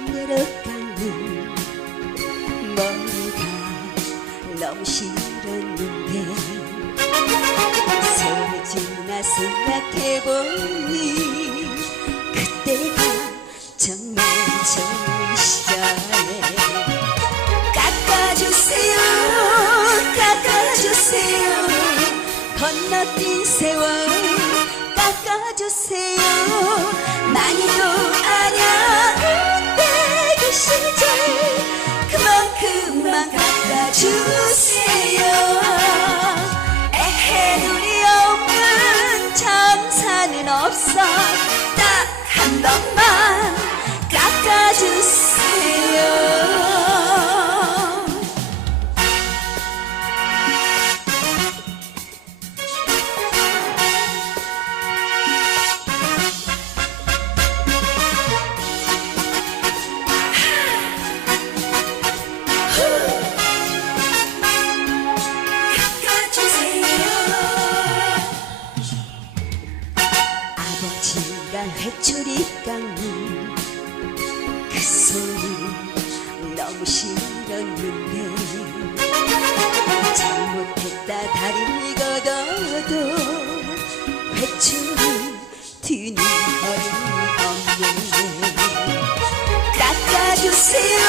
만들어가는 머리가 너무 싫었는데 세월 지나 생각해보니 그때가 정말 좋은 시절에 깎아주세요 깎아주세요. 건너뛴 세월 깎아주세요. 많이도 딱한 회초리 깎는 그 소리 너무 싫었는데 잘못했다 다리를 걷어도 회초리 드는 어림없네. 깎아주세요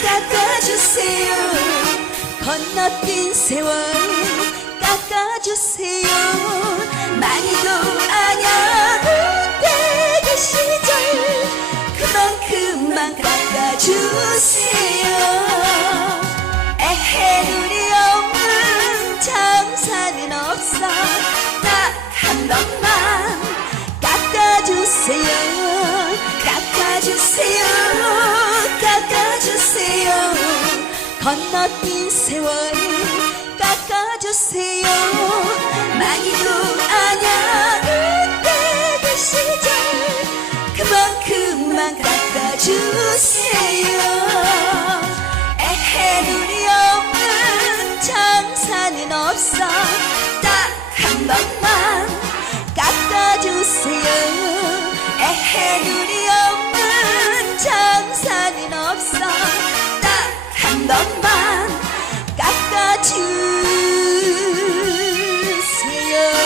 깎아주세요. 건너뛴 세월 깎아주세요. 많이도 아냐 건너뛴 세월 깎아주세요. 많이도 아냐 그때 그 시절 그만큼만 깎아주세요. 에헤 우리 없는 장사는 없어. 딱 한 번만 깎아주세요. 에헤 우리 없는 장사는 없어. 딱 한 번만 yeah.